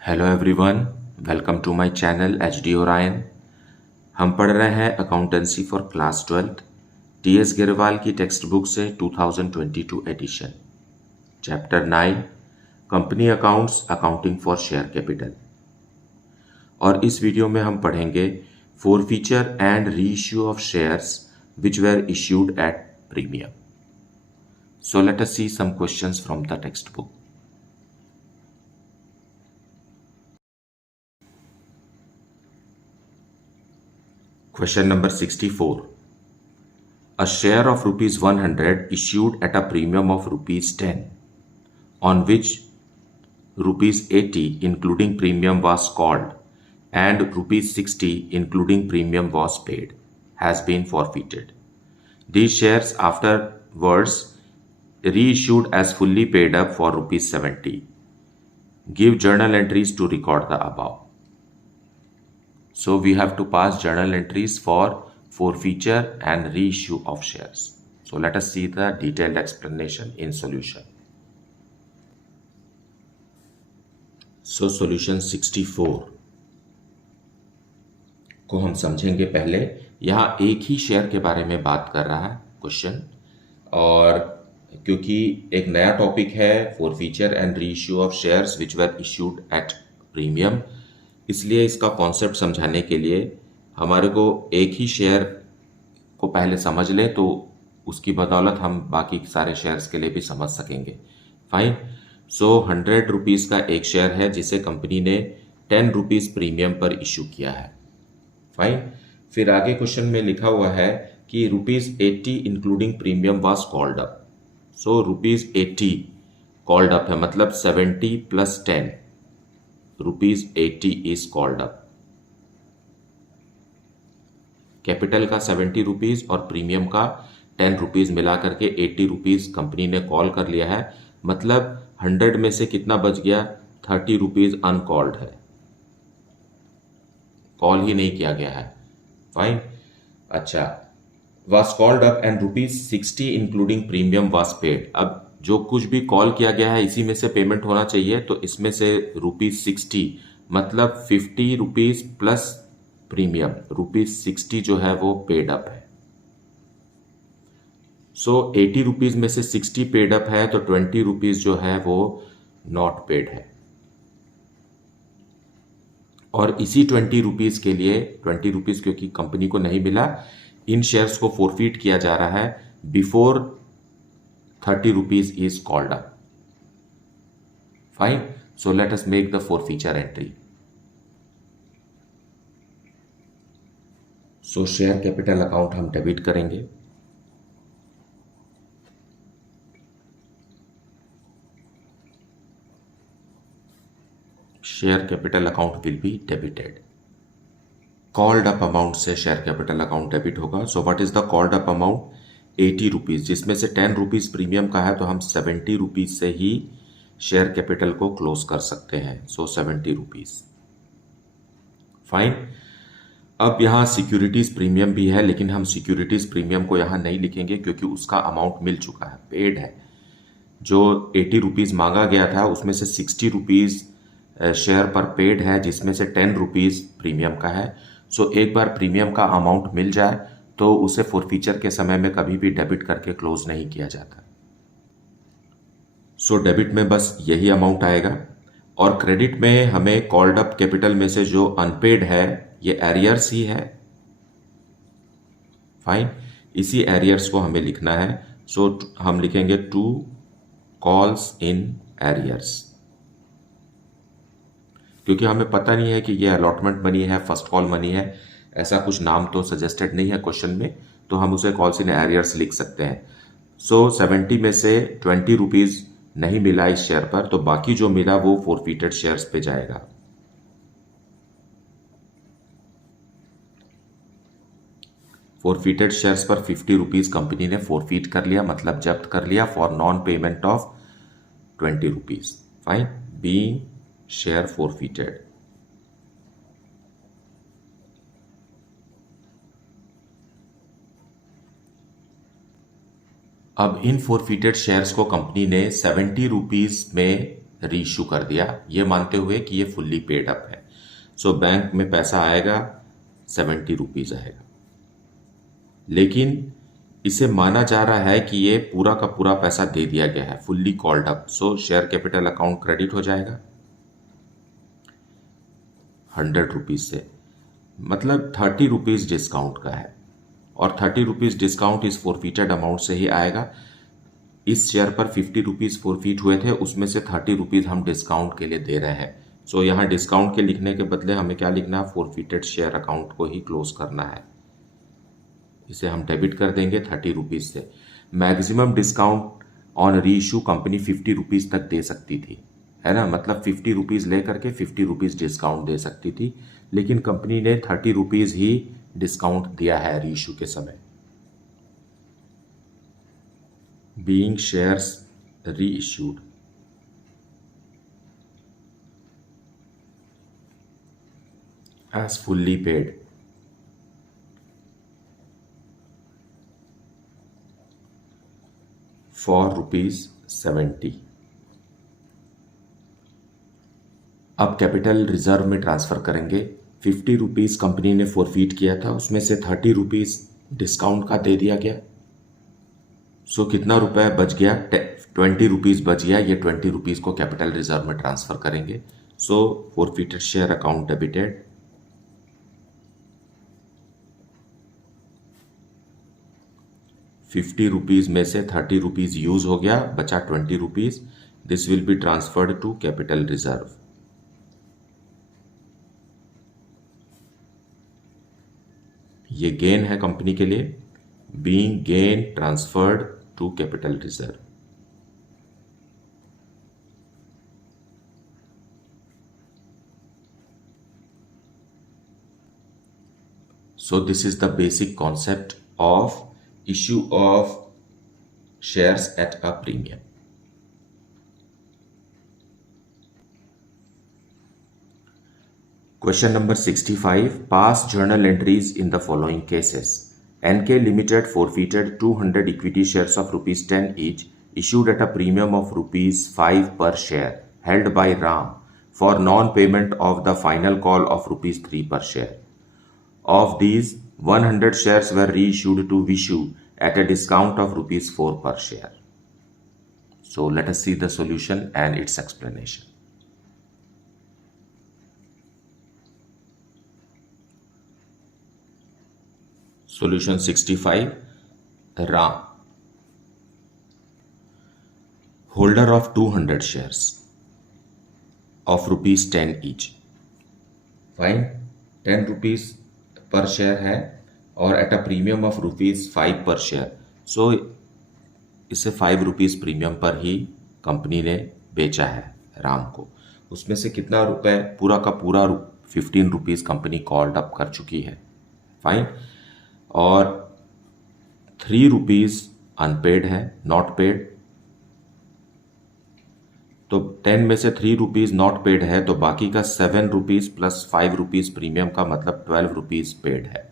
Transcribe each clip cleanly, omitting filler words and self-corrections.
Hello everyone, welcome to my channel H D Orion. हम पढ़ रहे हैं accountancy for class 12 T S. Grewal की टेक्स्ट बुक से 2022 edition, chapter 9 company accounts accounting for share capital. और इस वीडियो में हम पढ़ेंगे forfeiture and reissue of shares which were issued at premium. So let us see some questions from the textbook. Question number 64. A share of rupees 100 issued at a premium of rupees 10, on which rupees 80 including premium was called and rupees 60 including premium was paid, has been forfeited. These shares afterwards reissued as fully paid up for rupees 70. Give journal entries to record the above. So we have to pass journal entries for forfeiture and reissue of shares. So let us see the detailed explanation in solution. So solution 64 को हम समझेंगे। पहले यहाँ एक ही share के बारे में बात कर रहा है क्वेश्चन, और क्योंकि एक नया टॉपिक है forfeiture and reissue of shares which were issued at premium, इसलिए इसका कॉन्सेप्ट समझाने के लिए हमारे को एक ही शेयर को पहले समझ लें, तो उसकी बदौलत हम बाकी सारे शेयर्स के लिए भी समझ सकेंगे। फाइन। सो 100 रुपीज़ का एक शेयर है जिसे कंपनी ने 10 रुपीज़ प्रीमियम पर इशू किया है। फाइन। फिर आगे क्वेश्चन में लिखा हुआ है कि rupees 80 including premium was called up. So rupees 80 called up है, मतलब 70 plus 10 rupees 80 is called up. Capital का 70 रुपीज और प्रीमियम का 10 रुपीज मिला करके 80 रुपीज कंपनी ने कॉल कर लिया है, मतलब 100 में से कितना बच गया? 30 रुपीज अनकॉल्ड है, कॉल ही नहीं किया गया है। फाइन। अच्छा, was called up and rupees 60 including premium was paid. अब जो कुछ भी कॉल किया गया है इसी में से पेमेंट होना चाहिए, तो इसमें से रुपीज 60 मतलब 50 रुपीज प्लस प्रीमियम, रुपीज 60 जो है वो पेड अप है। सो 80 रुपीज में से 60 पेड अप है, तो 20 रुपीज जो है वो नॉट पेड है। और इसी 20 रुपीज के लिए 20 रुपीज क्योंकि कंपनी को नहीं मिला, इन शेयर्स को फोरफीट किया जा रहा है before 30 rupees is called up. Fine. So let us make the forfeiture entry. So share capital account हम डेबिट करेंगे। Share capital account will be debited. Called up amount से शेयर कैपिटल अकाउंट डेबिट होगा। So what is the called up amount? 80 rupees, जिसमें से 10 rupees premium का है, तो हम 70 रुपीज़ से ही शेयर कैपिटल को क्लोज कर सकते हैं। सो 70 रुपीज़। फाइन। अब यहाँ सिक्योरिटीज़ प्रीमियम भी है, लेकिन हम सिक्योरिटीज़ प्रीमियम को यहाँ नहीं लिखेंगे क्योंकि उसका अमाउंट मिल चुका है, पेड है। जो 80 रुपीज़ मांगा गया था उसमें से 60 रुपीज़ शेयर पर पेड है, जिसमें से 10 रुपीज़ प्रीमियम का है। सो एक बार प्रीमियम का अमाउंट मिल जाए तो उसे फॉरफीचर के समय में कभी भी डेबिट करके क्लोज नहीं किया जाता। सो डेबिट में बस यही अमाउंट आएगा, और क्रेडिट में हमें कॉल्ड अप कैपिटल में से जो अनपेड है ये एरियर्स ही है। फाइन। इसी एरियर्स को हमें लिखना है। सो हम लिखेंगे 2 कॉल्स इन एरियर्स, क्योंकि हमें पता नहीं है कि ये अलॉटमेंट मनी है, फर्स्ट कॉल मनी है, ऐसा कुछ नाम तो सजेस्टेड नहीं है क्वेश्चन में, तो हम उसे कॉल्स इन एरियर्स लिख सकते हैं। सो 70 में से 20 रुपीज़ नहीं मिला इस शेयर पर, तो बाकी जो मिला वो फॉरफीटेड शेयर्स पे जाएगा। फॉरफीटेड शेयर्स पर 50 रुपीज़ कंपनी ने फॉरफीट कर लिया, मतलब जब्त कर लिया, for non payment of 20 rupees. Fine. Being share forfeited. अब इन फॉरफीटेड शेयर्स को कंपनी ने 70 रुपीज़ में रीइश्यू कर दिया, ये मानते हुए कि ये फुल्ली पेड अप है। सो बैंक में पैसा आएगा 70 रुपीज़ आएगा, लेकिन इसे माना जा रहा है कि ये पूरा का पूरा पैसा दे दिया गया है, फुल्ली कॉल्ड अप। सो शेयर कैपिटल अकाउंट क्रेडिट हो जाएगा 100 रुपीज़ से, मतलब 30 रुपीज़ डिस्काउंट का है, और 30 रुपीज़ डिस्काउंट इस फोरफीटेड अमाउंट से ही आएगा। इस शेयर पर 50 रुपीज़ फोरफीट हुए थे, उसमें से 30 रुपीज़ हम डिस्काउंट के लिए दे रहे हैं। सो यहाँ डिस्काउंट के लिखने के बदले हमें क्या लिखना है, फोरफीटेड शेयर अकाउंट को ही क्लोज करना है। इसे हम डेबिट कर देंगे 30 रुपीज़ से। Maximum discount on reissue company 50 rupees तक दे सकती थी, है ना, मतलब 50 रुपीज़ ले करके 50 रुपीज़ डिस्काउंट दे सकती थी, लेकिन कंपनी ने 30 रुपीज़ ही डिस्काउंट दिया है रीइश्यू के समय। Being shares reissued as fully paid for ₹70। अब कैपिटल रिजर्व में ट्रांसफ़र करेंगे। 50 रुपीज़ कंपनी ने फोरफीट किया था, उसमें से 30 रुपीज़ डिस्काउंट का दे दिया गया। सो कितना रुपए बच गया, 20 रुपीज़ बच गया। ये 20 रुपीज़ को कैपिटल रिजर्व में ट्रांसफ़र करेंगे। सो फोरफीटेड शेयर अकाउंट डेबिटेड, ₹50 में से 30 रुपीज़ यूज हो गया, बचा 20 rupees. This will be transferred to capital reserve. ये गेन है कंपनी के लिए, being gain transferred to capital reserve. So this is the basic concept of issue of shares at a premium. Question number 65. Pass journal entries in the following cases. NK Limited forfeited 200 equity shares of ₹10 each issued at a premium of ₹5 per share held by RAM for non-payment of the final call of ₹3 per share. Of these, 100 shares were reissued to Vishu at a discount of ₹4 per share. So let us see the solution and its explanation. Solution 65. Ram, holder of 200 shares of ₹10 each. Fine, 10 rupees पर share है और at a premium of ₹5 पर share. सो इसे 5 rupees premium पर ही company ने बेचा है राम को। उसमें से कितना रुपए, पूरा का पूरा 15 रुपीज़ कंपनी कॉल्ड अप कर चुकी है। फाइन, और 3 रुपीज़ अनपेड है, नॉट पेड। तो 10 में से 3 रुपीज़ नॉट पेड है, तो बाकी का 7 रुपीज़ प्लस 5 रुपीज़ प्रीमियम का मतलब 12 रुपीज़ पेड है।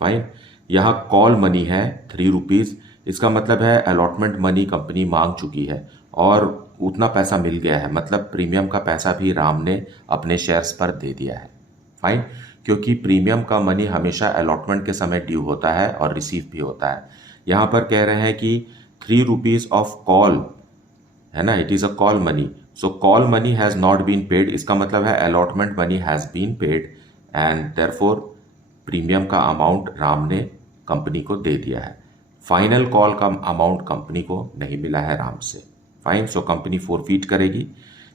फाइन, यहाँ कॉल मनी है 3 रुपीज़, इसका मतलब है अलॉटमेंट मनी कंपनी मांग चुकी है और उतना पैसा मिल गया है, मतलब प्रीमियम का पैसा भी राम ने अपने शेयर्स पर दे दिया है। फाइन, क्योंकि प्रीमियम का मनी हमेशा अलॉटमेंट के समय ड्यू होता है और रिसीव भी होता है। यहाँ पर कह रहे हैं कि 3 रुपीज़ ऑफ कॉल है ना, it is a call money. So call money has not been paid, इसका मतलब है allotment money has been paid and therefore premium का अमाउंट राम ने कंपनी को दे दिया है। फाइनल कॉल का अमाउंट कंपनी को नहीं मिला है राम से। फाइन, सो कंपनी फोरफीट करेगी।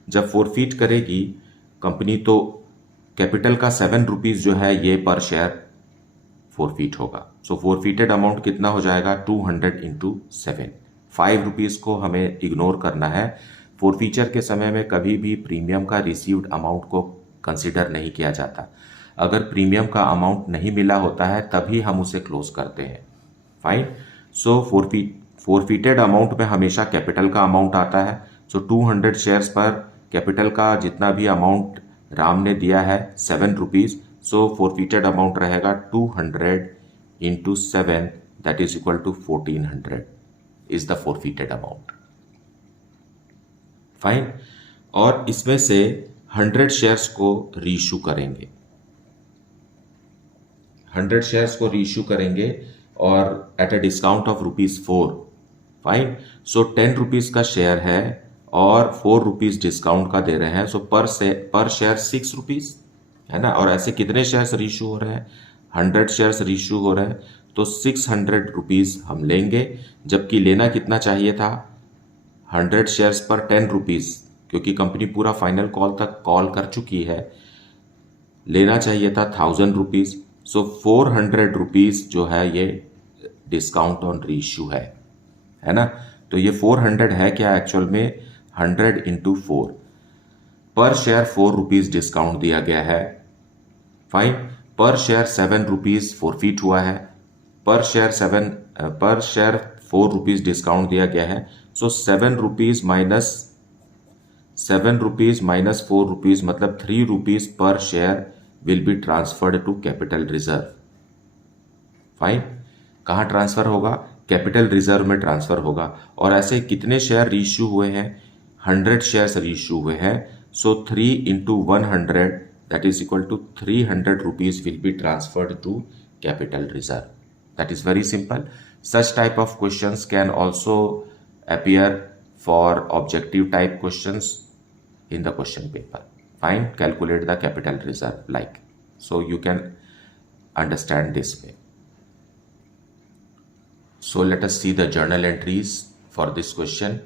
जब फोरफीट करेगी कंपनी, तो कैपिटल का 7 रुपीज़ जो है ये पर शेयर फोरफीट होगा। सो फोरफीटेड अमाउंट कितना हो जाएगा, 200 इंटू 7। 5 रुपीज़ को हमें इग्नोर करना है। फोरफीचर के समय में कभी भी प्रीमियम का रिसीव्ड अमाउंट को कंसिडर नहीं किया जाता। अगर प्रीमियम का अमाउंट नहीं मिला होता है तभी हम उसे क्लोज करते हैं। फाइन, सो फोरफीटेड अमाउंट में हमेशा कैपिटल का अमाउंट आता है। सो 200 शेयर्स पर कैपिटल का जितना भी अमाउंट राम ने दिया है 7 रुपीज़, सो फोरफीटेड अमाउंट रहेगा 200 into 7, that is equal to 1400 is the forfeited amount. Fine. और इसमें से 100 शेयर्स को रीइश्यू करेंगे, 100 शेयर्स को रीइश्यू करेंगे और eight a discount of ₹4। Fine. So 10 rupees का शेयर है और 4 रुपीज डिस्काउंट का दे रहे हैं, सो पर शेयर 6 रुपीज है ना। और ऐसे कितने शेयर्स रीइश्यू हो रहे हैं? 100 शेयर्स रीइश्यू हो रहे हैं, तो 600 रुपीज हम लेंगे, जबकि लेना कितना चाहिए था? 100 शेयर्स पर 10 रुपीज, क्योंकि कंपनी पूरा फाइनल कॉल तक कॉल कर चुकी है, लेना चाहिए था 1000 रुपीज। सो 400 रुपीज जो है ये डिस्काउंट ऑन रीइश्यू है ना। तो ये 400 है क्या एक्चुअल में? 100 into 4, per share 4 rupees discount दिया गया है। फाइन। पर शेयर 7 रुपीज फॉरफीट हुआ है, पर शेयर 4 रुपीज डिस्काउंट दिया गया है। सो 7 रुपीज माइनस 4 रुपीज मतलब 3 रुपीज पर share will be transferred to capital reserve. Fine. कहाँ ट्रांसफर होगा? कैपिटल रिजर्व में ट्रांसफर होगा। और ऐसे कितने शेयर रीइश्यू हुए हैं? 100 शेयर्स रीइश्यू हुए हैं। So 3 into 100 that is equal to 300 rupees will be transferred to capital reserve. That is very simple. Such type of questions can also appear for objective type questions in the question paper. Fine. Calculate the capital reserve like. So you can understand this way. So let us see the journal entries for this question.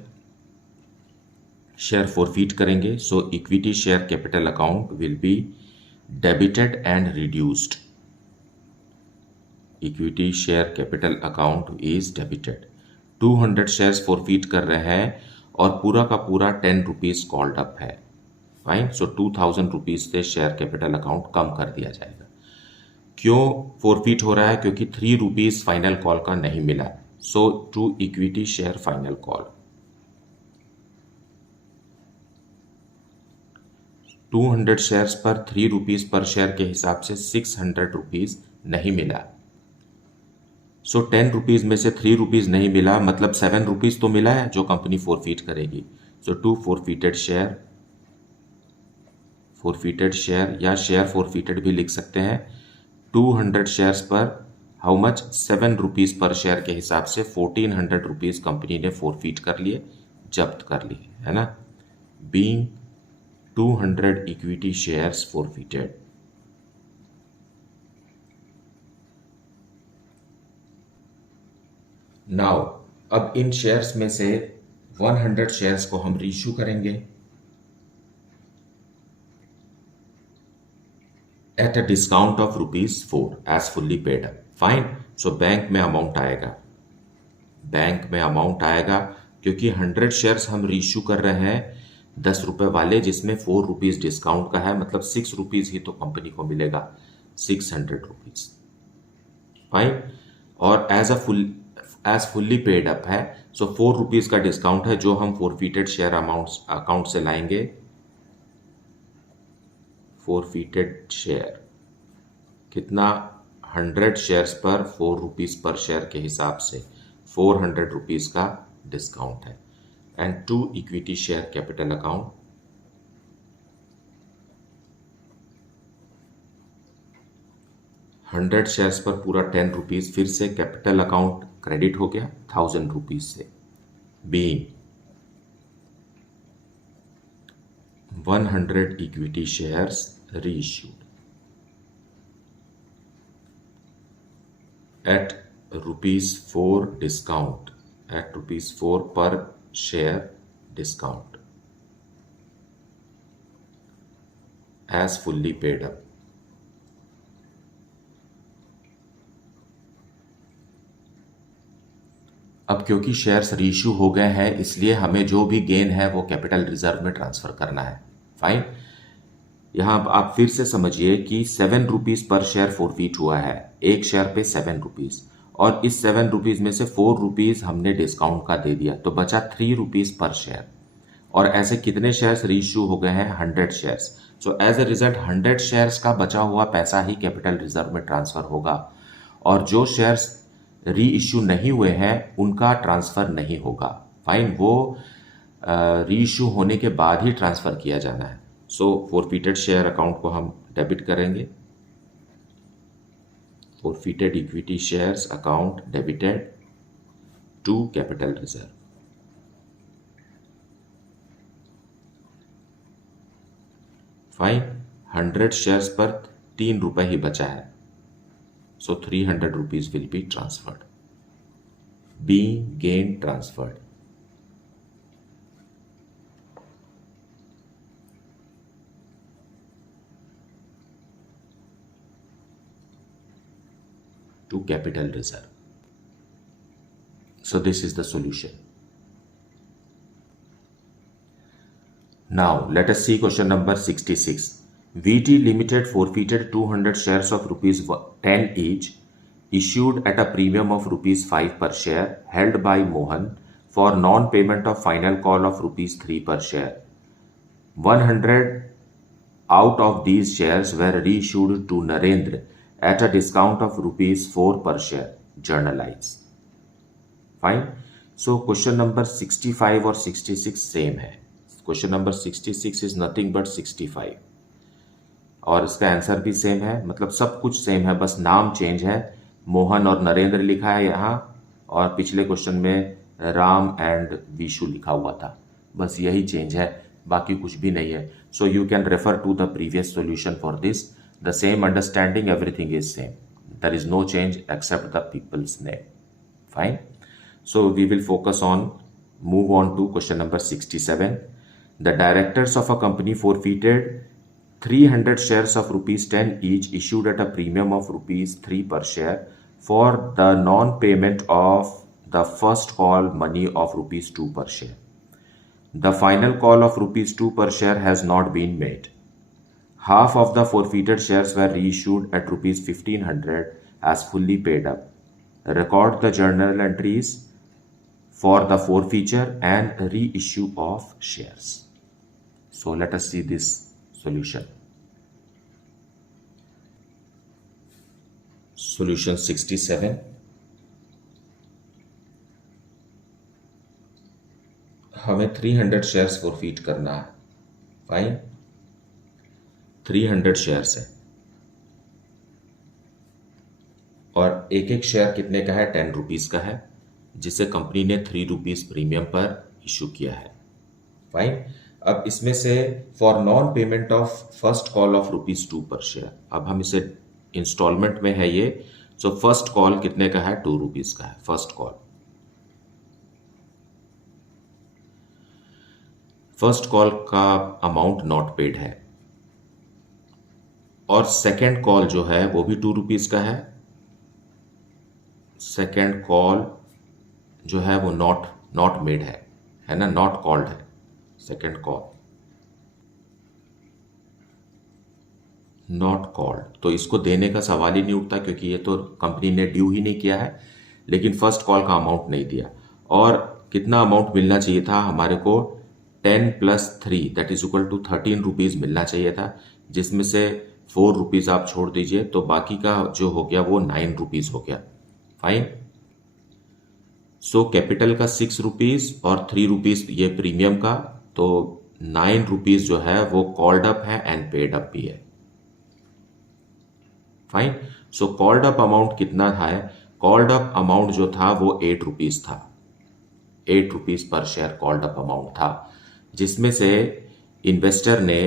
Share forfeit करेंगे. So equity share capital account will be debited and reduced. Equity share capital account is debited. 200 shares forfeit कर रहे हैं और पूरा का पूरा 10 rupees called up है। Fine. सो 2000 rupees से शेयर कैपिटल अकाउंट कम कर दिया जाएगा। क्यों फॉरफीट हो रहा है? क्योंकि 3 रुपीज फाइनल कॉल का नहीं मिला। So two equity share final call 200 shares पर 3 रुपीज पर शेयर के हिसाब से 600 रुपीज नहीं मिला। सो 10 रुपीज में से 3 रुपीज नहीं मिला, मतलब 7 रुपीज तो मिला है जो कंपनी फॉरफीट करेगी। सो 2 फॉरफीटेड शेयर या शेयर फॉरफीटेड भी लिख सकते हैं। 200 शेयर्स पर हाउ मच? 7 रुपीज पर शेयर के हिसाब से 1400 रुपीज कंपनी ने फॉरफीट कर लिए, जब्त कर लिए, है ना। Being 200 equity shares forfeited. Now अब इन शेयर्स में से 100 शेयर्स को हम रीइश्यू करेंगे at a discount of ₹4 as fully paid up. Fine. So bank में अमाउंट आएगा, क्योंकि 100 शेयर्स हम रीइश्यू कर रहे हैं 10 रुपए वाले, जिसमें 4 रुपीज डिस्काउंट का है, मतलब 6 रुपीज ही तो कंपनी को मिलेगा, 600 रुपीज। फाइन। और एज फुल्ली पेड अप है, सो 4 रुपीज का डिस्काउंट है जो हम फॉरफीटेड शेयर अकाउंट से लाएंगे। फॉरफीटेड शेयर कितना? 100 शेयर्स पर 4 रुपीज पर शेयर के हिसाब से 400 रुपीज का डिस्काउंट है। And to equity share capital account 100 shares पर पूरा 10 रुपीज, फिर से कैपिटल अकाउंट क्रेडिट हो गया 1000 रुपीज से। Being 100 equity shares reissued at ₹4 discount, at ₹4 per share discount as fully paid up. अब क्योंकि शेयर्स रीइश्यू हो गए हैं, इसलिए हमें जो भी गेन है वो कैपिटल रिजर्व में ट्रांसफर करना है। फाइन। यहां आप फिर से समझिए कि 7 रुपीज पर शेयर फॉरफीट हुआ है, एक शेयर पे 7 रुपीज, और इस 7 रुपीज में से 4 रुपीज हमने डिस्काउंट का दे दिया, तो बचा 3 रुपीज पर शेयर। और ऐसे कितने शेयर्स रीइश्यू हो गए हैं? 100 shares. So as a result 100 shares का बचा हुआ पैसा ही कैपिटल रिजर्व में ट्रांसफर होगा, और जो शेयर्स री इश्यू नहीं हुए हैं उनका ट्रांसफर नहीं होगा। फाइन। वो री इशू होने के बाद ही ट्रांसफ़र किया जाना है। सो फोरफिटेड शेयर अकाउंट को हम डेबिट करेंगे। Forfeited equity shares account debited to capital reserve. Fine, 100 shares पर 3 रुपए ही बचा है, so 300 rupees will be transferred, being gain transferred. To capital reserve. So this is the solution. Now let us see question number 66. VT Limited forfeited 200 shares of rupees 10 each issued at a premium of rupees 5 per share held by Mohan for non-payment of final call of rupees 3 per share. 100 out of these shares were reissued to Narendra at a discount of rupees 4 per share. Journalize. Fine. So question number 65 और 66 same है. Question number 66 is nothing but 65 और इसका answer भी same है, मतलब सब कुछ same है, बस नाम चेंज है. मोहन और नरेंद्र लिखा है यहाँ और पिछले क्वेश्चन में राम एंड विशु लिखा हुआ था, बस यही चेंज है, बाकी कुछ भी नहीं है. So you can refer to the previous solution for this. The same understanding, everything is same, there is no change except the people's name. Fine. So we will focus on, move on to question number 67. The directors of a company forfeited 300 shares of rupees 10 each issued at a premium of rupees 3 per share for the non-payment of the first call money of rupees 2 per share. The final call of rupees 2 per share has not been made. Half of the forfeited shares were reissued at rupees 1500 as fully paid up. Record the journal entries for the forfeiture and reissue of shares. So let us see this solution. Solution 67. हमें 300 shares forfeit करना है. Fine, 300 shares है और एक एक share कितने का है? 10 रुपीज का है, जिसे कंपनी ने 3 रुपीज प्रीमियम पर इशू किया है. फाइन. अब इसमें से for non payment of first call of rupees 2 पर शेयर, अब हम इसे इंस्टॉलमेंट में है ये. सो फर्स्ट कॉल कितने का है? 2 रुपीज का है फर्स्ट कॉल. फर्स्ट कॉल का अमाउंट नॉट पेड है और सेकेंड कॉल जो है वो भी 2 रुपीज का है. सेकेंड कॉल जो है वो नॉट मेड है ना, नॉट कॉल्ड है सेकेंड कॉल, नॉट कॉल्ड. तो इसको देने का सवाल ही नहीं उठता क्योंकि ये तो कंपनी ने ड्यू ही नहीं किया है. लेकिन फर्स्ट कॉल का अमाउंट नहीं दिया. और कितना अमाउंट मिलना चाहिए था हमारे को? 10 + 3 that is equal to 13 rupees मिलना चाहिए था, जिसमें से 4 रुपीज आप छोड़ दीजिए तो बाकी का जो हो गया वो 9 रुपीज हो गया. फाइन. सो कैपिटल का 6 रुपीज और 3 रुपीज ये प्रीमियम का, तो 9 रुपीज जो है वो कॉल्ड अप है एंड पेड अप भी है. Fine. So called up amount कितना है? कॉल्ड अप अमाउंट जो था वो 8 रुपीज था. 8 रुपीज पर शेयर कॉल्ड अप अमाउंट था, जिसमें से इन्वेस्टर ने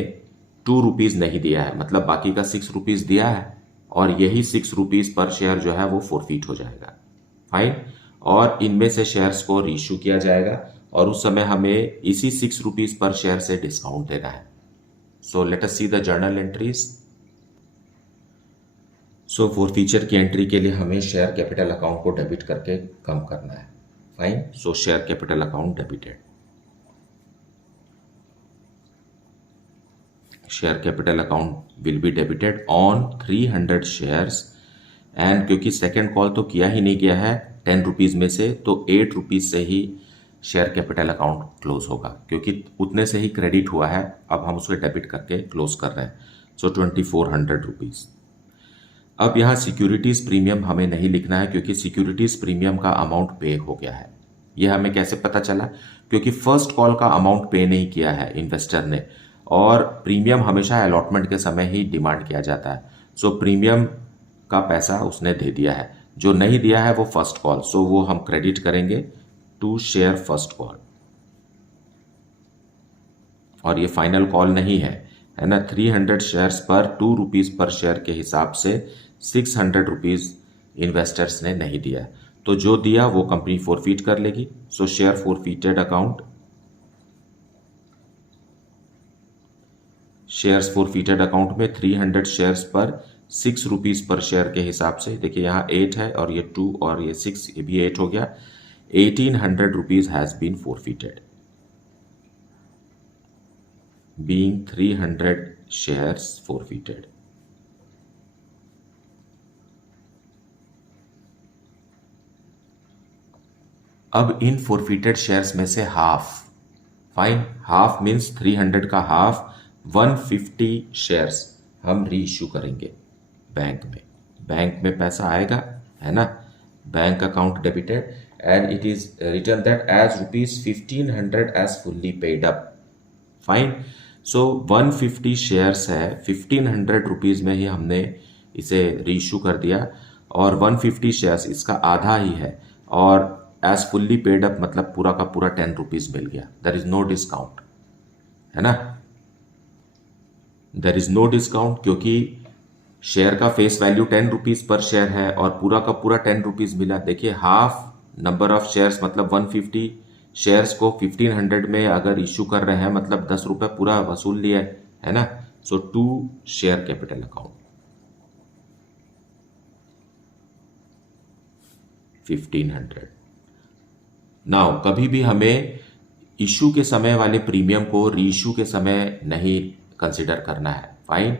2 रुपीज नहीं दिया है, मतलब बाकी का 6 रुपीज दिया है और यही 6 रुपीज पर शेयर जो है वो फोरफीट हो जाएगा. फाइन. और इनमें से शेयर्स को रीइश्यू किया जाएगा और उस समय हमें इसी 6 रुपीज पर शेयर से डिस्काउंट देना है. सो let us see the journal entries. So forfeiture की एंट्री के लिए हमें शेयर कैपिटल अकाउंट को डेबिट करके कम करना है. Fine. So share capital account debited. Share capital account will be debited on 300 shares and क्योंकि सेकेंड कॉल तो किया ही नहीं गया है 10 रुपीज में से, तो 8 रुपीज से ही शेयर कैपिटल अकाउंट क्लोज होगा क्योंकि उतने से ही क्रेडिट हुआ है. अब हम उसको डेबिट करके क्लोज कर रहे हैं. सो 2400 रुपीज. अब यहाँ सिक्योरिटीज प्रीमियम हमें नहीं लिखना है क्योंकि सिक्योरिटीज प्रीमियम का अमाउंट पे हो गया है. ये हमें कैसे पता चला? क्योंकि फर्स्ट कॉल का अमाउंट पे नहीं किया है इन्वेस्टर ने, और प्रीमियम हमेशा अलॉटमेंट के समय ही डिमांड किया जाता है। सो प्रीमियम का पैसा उसने दे दिया है। जो नहीं दिया है वो फर्स्ट कॉल, सो वो हम क्रेडिट करेंगे टू शेयर फर्स्ट कॉल। और ये फाइनल कॉल नहीं है ना। 300 शेयर्स पर 2 रुपीज़ पर शेयर के हिसाब से 600 रुपीज़ इन्वेस्टर्स ने नहीं दिया, तो जो दिया वो कंपनी फोरफीट कर लेगी। So share forfeited account, shares forfeited account में 300 शेयर्स पर 6 रुपीज़ पर शेयर के हिसाब से, देखिए यहाँ 8 है और ये 2 और ये 6, ये भी 8 हो गया, 1800 rupees has been forfeited, being 300 shares forfeited. अब इन फोरफिटेड शेयर्स में से हाफ, फाइन, हाफ मीन्स 300 का हाफ, 150 शेयर्स हम री इश्यू करेंगे बैंक में। बैंक में पैसा आएगा, है ना, bank account debited, and it is return that as ₹1500 as fully paid up, fine. So 150 shares है, 1500 रुपीज़ में ही हमने इसे रीइशू कर दिया, और 150 शेयर्स इसका आधा ही है, और एज फुल्ली पेड अप मतलब पूरा का पूरा 10 रुपीज़ मिल गया। देयर इज नो डिस्काउंट, है ना, देयर इज नो डिस्काउंट, क्योंकि शेयर का फेस वैल्यू 10 रुपीज़ पर शेयर है और पूरा का पूरा 10 रुपीज़ मिला। देखिए हाफ नंबर ऑफ शेयर्स मतलब 150 शेयर्स को 1500 में अगर इश्यू कर रहे हैं मतलब 10 रुपये पूरा वसूल लिया है ना। सो 2 शेयर कैपिटल अकाउंट 1500। नाउ कभी भी हमें इशू के समय वाले प्रीमियम को रीइशू के समय नहीं कंसिडर करना है, फाइन।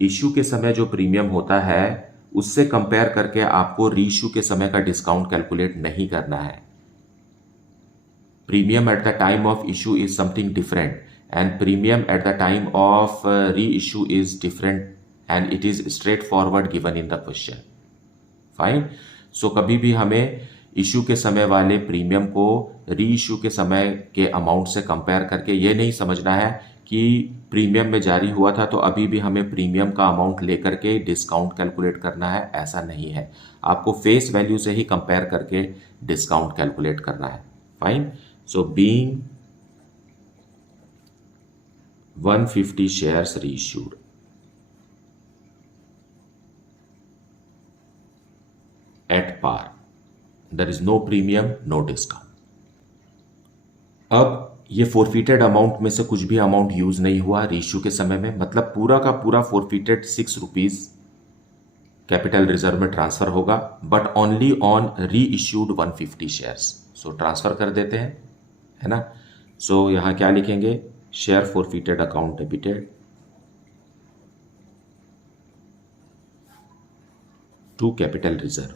इशू के समय जो प्रीमियम होता है उससे कंपेयर करके आपको रीइशू के समय का डिस्काउंट कैलकुलेट नहीं करना है। Premium at the time of issue is something different, and premium at the time of reissue is different, and it is straightforward given in the question. Fine. So कभी भी हमें issue के समय वाले premium को री इशू के समय के अमाउंट से कंपेयर करके ये नहीं समझना है कि प्रीमियम में जारी हुआ था तो अभी भी हमें प्रीमियम का अमाउंट लेकर के डिस्काउंट कैलकुलेट करना है, ऐसा नहीं है। आपको फेस वैल्यू से ही कंपेयर करके डिस्काउंट कैलकुलेट करना है, fine. So being 150 shares reissued at par, there is no premium, no discount. अब ये फोरफिटेड अमाउंट में से कुछ भी अमाउंट यूज नहीं हुआ रीइश्यू के समय में, मतलब पूरा का पूरा फोरफिटेड 6 रुपीज कैपिटल रिजर्व में ट्रांसफर होगा, but only on reissued 150 shares. So transfer कर देते हैं, है ना। सो यहां क्या लिखेंगे, share forfeited account debited to capital reserve,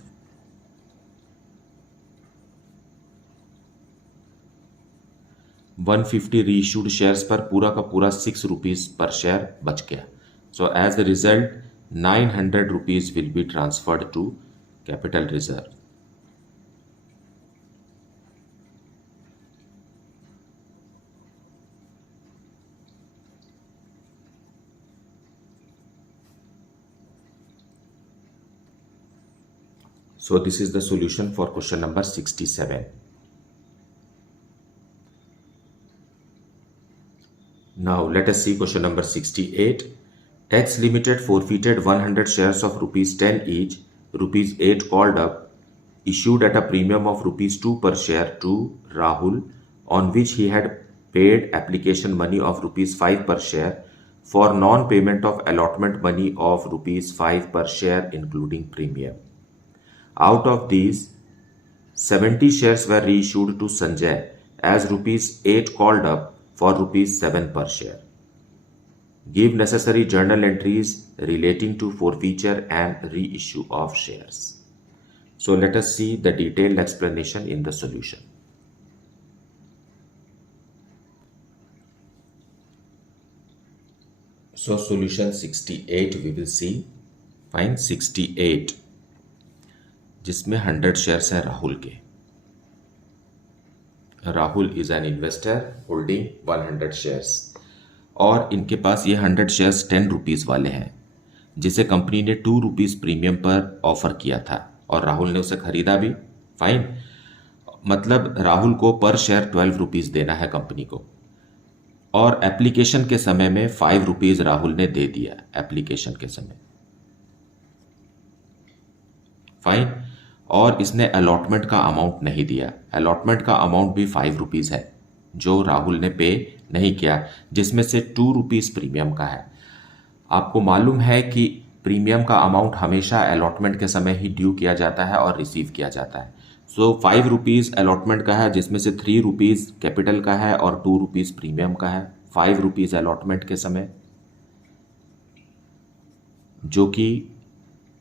$150 reissued shares पर पूरा का पूरा 6 रुपीज पर शेयर बच गया। So as the result 900 rupees will be transferred to capital reserve. So this is the solution for question number 67. Now let us see question number 68. X Limited forfeited 100 shares of ₹10 each, ₹8 called up, issued at a premium of ₹2 per share to Rahul, on which he had paid application money of ₹5 per share for non-payment of allotment money of ₹5 per share including premium. Out of these, 70 shares were reissued to Sanjay as ₹8 called up for ₹7 per share. Give necessary journal entries relating to forfeiture and reissue of shares. So let us see the detailed explanation in the solution. So solution 68 we will see. Fine, 68 जिसमें 100 shares हैं राहुल के। Rahul is an investor holding 100 shares और इनके पास ये 100 shares 10 rupees वाले हैं जिसे company ने 2 रुपीज़ प्रीमियम पर ऑफर किया था और राहुल ने उसे खरीदा भी। फाइन, मतलब राहुल को पर शेयर 12 रुपीज़ देना है कंपनी को और एप्लीकेशन के समय में 5 रुपीज़ राहुल ने दे दिया एप्लीकेशन के समय। फाइन, और इसने अलॉटमेंट का अमाउंट नहीं दिया। अलॉटमेंट का अमाउंट भी 5 रुपीज़ है जो राहुल ने पे नहीं किया, जिसमें से 2 रुपीज़ प्रीमियम का है। आपको मालूम है कि प्रीमियम का अमाउंट हमेशा अलॉटमेंट के समय ही ड्यू किया जाता है और रिसीव किया जाता है। सो 5 रुपीज़ अलॉटमेंट का है जिसमें से 3 रुपीज़ कैपिटल का है और 2 रुपीज़ प्रीमियम का है। 5 रुपीज़ अलॉटमेंट के समय जो कि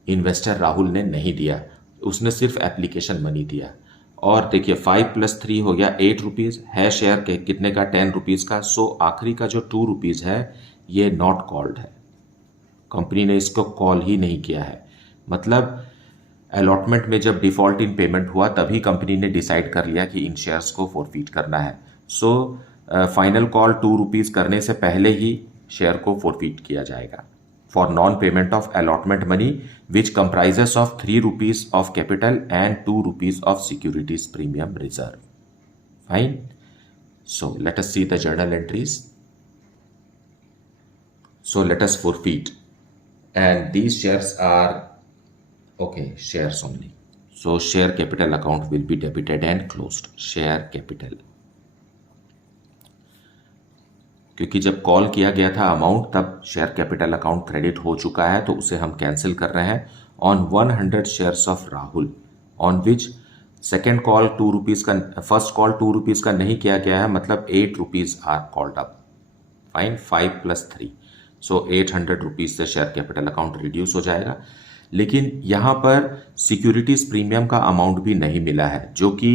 इन्वेस्टर राहुल ने नहीं दिया, उसने सिर्फ एप्लीकेशन मनी दिया। और देखिए 5 + 3 हो गया 8 रुपीज़ है शेयर के कितने का 10 रुपीज़ का। सो आखिरी का जो 2 रुपीज़ है ये नॉट कॉल्ड है, कंपनी ने इसको कॉल ही नहीं किया है। मतलब अलॉटमेंट में जब डिफ़ॉल्ट इन पेमेंट हुआ तभी कंपनी ने डिसाइड कर लिया कि इन शेयर्स को फोरफीट करना है। सो फाइनल कॉल 2 रुपीज़ करने से पहले ही शेयर को फोरफीट किया जाएगा for non payment of allotment money which comprises of 3 rupees of capital and 2 rupees of securities premium reserve. Fine, so let us see the journal entries. So let us forfeit, and these shares are okay, shares only. So share capital account will be debited and closed. Share capital, क्योंकि जब call किया गया था amount तब share capital account credit हो चुका है तो उसे हम कैंसिल कर रहे हैं on 100 shares of Rahul on which second call 2 rupees का, फर्स्ट कॉल 2 रुपीज़ का नहीं किया गया है, मतलब 8 rupees are called up. Fine, 5 + 3 so 800 rupees से शेयर कैपिटल अकाउंट रिड्यूस हो जाएगा। लेकिन यहाँ पर सिक्योरिटीज़ प्रीमियम का अमाउंट भी नहीं मिला है जो कि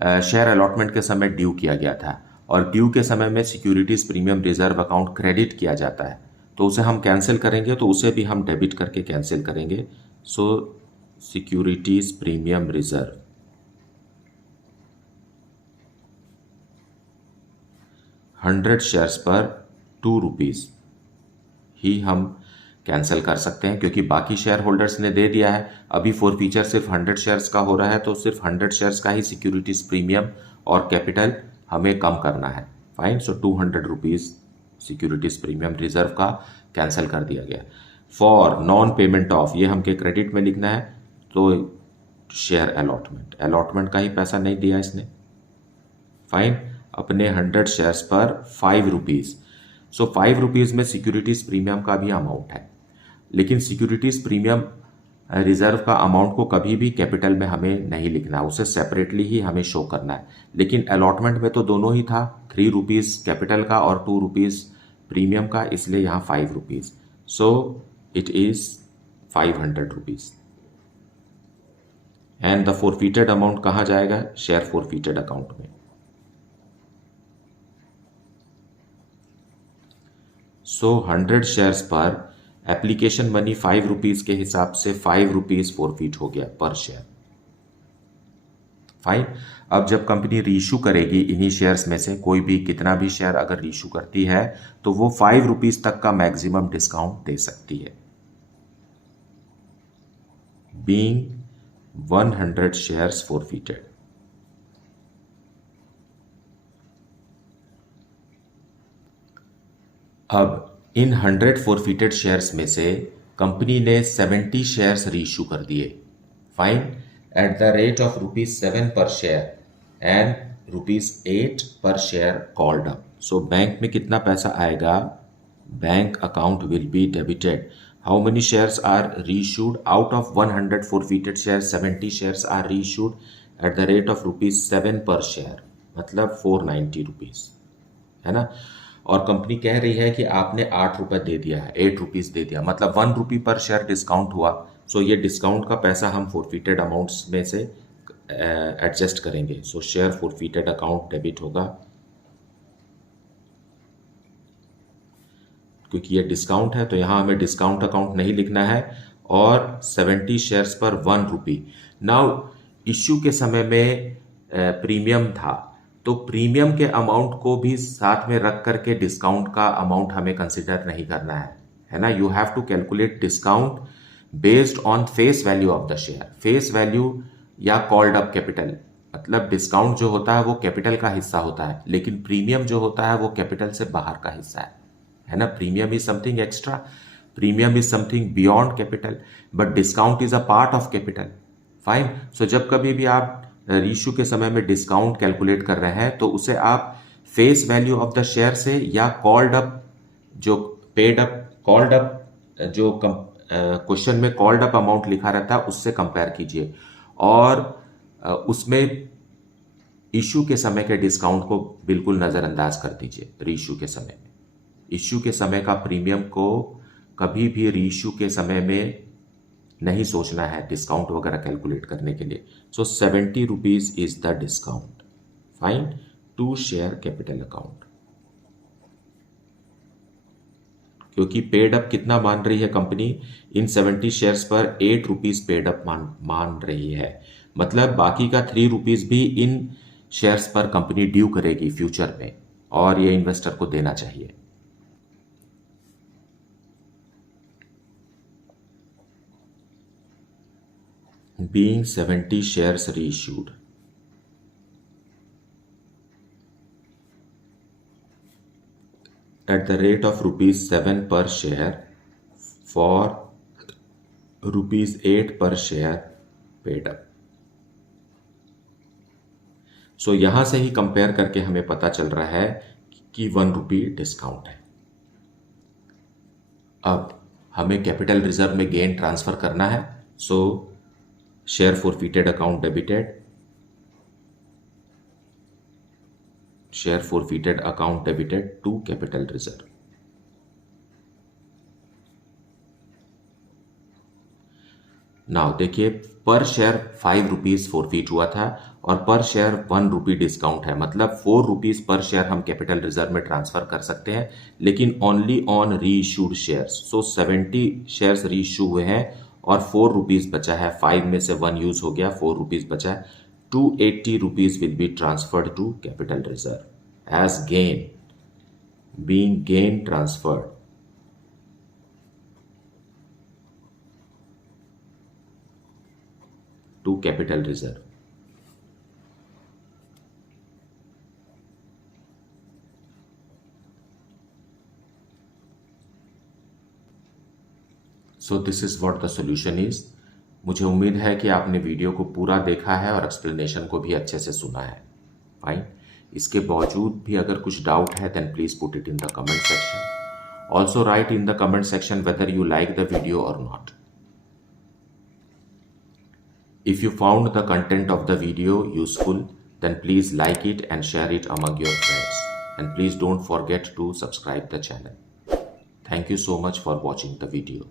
शेयर अलॉटमेंट के समय ड्यू किया गया था और ड्यू के समय में securities premium reserve account credit किया जाता है तो उसे हम कैंसिल करेंगे, तो उसे भी हम डेबिट करके कैंसिल करेंगे। सो सिक्योरिटीज़ प्रीमियम रिजर्व 100 शेयर्स पर 2 रुपीज़ ही हम कैंसिल कर सकते हैं क्योंकि बाकी शेयर होल्डर्स ने दे दिया है। अभी फोरफीचर सिर्फ 100 शेयर्स का हो रहा है तो सिर्फ 100 शेयर्स का ही सिक्योरिटीज़ प्रीमियम और कैपिटल हमें कम करना है। फाइन, सो 200 रुपीज़ सिक्योरिटीज़ प्रीमियम रिजर्व का कैंसिल कर दिया गया। फॉर नॉन पेमेंट ऑफ, ये हमके क्रेडिट में लिखना है, तो शेयर अलॉटमेंट, अलॉटमेंट का ही पैसा नहीं दिया इसने। फाइन, अपने 100 शेयर्स पर 5 रुपीज़, सो 5 रुपीज़ में सिक्योरिटीज़ प्रीमियम का भी अमाउंट है, लेकिन सिक्योरिटीज़ प्रीमियम रिजर्व का अमाउंट को कभी भी कैपिटल में हमें नहीं लिखना, उसे सेपरेटली ही हमें शो करना है। लेकिन अलॉटमेंट में तो दोनों ही था, 3 रुपीज़ कैपिटल का और 2 रुपीज़ प्रीमियम का, इसलिए यहाँ 5 rupees, so it is 500 rupees. And the forfeited amount कहाँ जाएगा? शेयर फोरफीटेड अकाउंट में। सो 100 शेयर्स पर एप्लीकेशन मनी 5 रुपीज़ के हिसाब से 5 रुपीज़ फोरफीट हो गया पर शेयर। फाइन, अब जब कंपनी रीइशू करेगी इन्हीं शेयर्स में से कोई भी कितना भी शेयर अगर रीइशू करती है तो वो 5 रुपीज़ तक का मैक्सिमम डिस्काउंट दे सकती है। बीइंग 100 शेयर्स फोरफीटेड, अब इन 100 फोरफीटेड शेयर्स में से कंपनी ने 70 शेयर्स रीइशू कर दिए। Fine, at the rate of ₹7 per share and ₹8 per share called up. So bank में कितना पैसा आएगा? Bank account will be debited. How many shares are reissued? Out of 100 forfeited share 70 shares are reissued at the rate of ₹7 per share, मतलब 490 rupees, है ना। और company कह रही है कि आपने 8 रुपये दे दिया है, 8 रुपीज़ दे दिया, मतलब 1 रुपी पर शेयर डिस्काउंट हुआ। सो ये डिस्काउंट का पैसा हम फोरफीटेड अमाउंट्स में से एडजस्ट करेंगे। सो शेयर फोरफीटेड अकाउंट डेबिट होगा, क्योंकि ये डिस्काउंट है तो यहाँ हमें डिस्काउंट अकाउंट नहीं लिखना है। और 70 शेयर्स पर 1 रुपी। नाउ इश्यू के समय में प्रीमियम था तो प्रीमियम के अमाउंट को भी साथ में रख करके डिस्काउंट का अमाउंट हमें कंसिडर नहीं करना है ना। You have to calculate discount based on face value of the share. Face value या कॉल्ड अप कैपिटल, मतलब डिस्काउंट जो होता है वो कैपिटल का हिस्सा होता है, लेकिन प्रीमियम जो होता है वो कैपिटल से बाहर का हिस्सा है ना। Premium is something extra, premium is something beyond capital, but discount is a part of capital. Fine. So जब कभी भी आप रीइश्यू के समय में डिस्काउंट कैलकुलेट कर रहे हैं तो उसे आप face value of the share से या कॉल्ड अप जो पेड अप कॉल्ड अप जो क्वेश्चन में कॉल्ड अप अमाउंट लिखा रहता है उससे कंपेयर कीजिए, और उसमें इश्यू के समय के डिस्काउंट को बिल्कुल नजरअंदाज कर दीजिए। रीइश्यू के समय में, इश्यू के समय का प्रीमियम को कभी भी रीइश्यू के समय में नहीं सोचना है डिस्काउंट वगैरह कैलकुलेट करने के लिए। So 70 rupees is the discount. Fine. To share capital account, क्योंकि पेड अप कितना मान रही है कंपनी, इन 70 शेयर्स पर 8 रुपीज पेड अप मान रही है, मतलब बाकी का 3 रुपीज भी इन शेयर्स पर कंपनी ड्यू करेगी फ्यूचर में, और ये इन्वेस्टर को देना चाहिए। Being 70 shares reissued, at the rate of ₹7 per share for ₹8 per share paid up. सो यहां से ही कंपेयर करके हमें पता चल रहा है कि ₹1 डिस्काउंट है। अब हमें कैपिटल रिजर्व में गेन ट्रांसफर करना है। सो share forfeited account debited, share forfeited account debited to capital reserve. Now देखिए, पर शेयर 5 रुपीज फोरफीट हुआ था और पर शेयर ₹1 डिस्काउंट है, मतलब 4 रुपीज पर शेयर हम कैपिटल रिजर्व में ट्रांसफर कर सकते हैं, लेकिन only on reissued shares. So 70 shares reissue हुए हैं और 4 रुपीज बचा है, 5 में से 1 यूज हो गया, 4 रुपीज बचा है। 280 rupees will be transferred to capital reserve as gain, being gain transferred to capital reserve. So this is what the solution is. मुझे उम्मीद है कि आपने वीडियो को पूरा देखा है और एक्सप्लेनेशन को भी अच्छे से सुना है। फाइन। इसके बावजूद भी अगर कुछ डाउट है then please put it in the comment section. Also write in the comment section whether you like the video और not. If you found the content of the video useful, then please like it and share it among your friends. And please don't forget to subscribe the channel. Thank you so much for watching the video.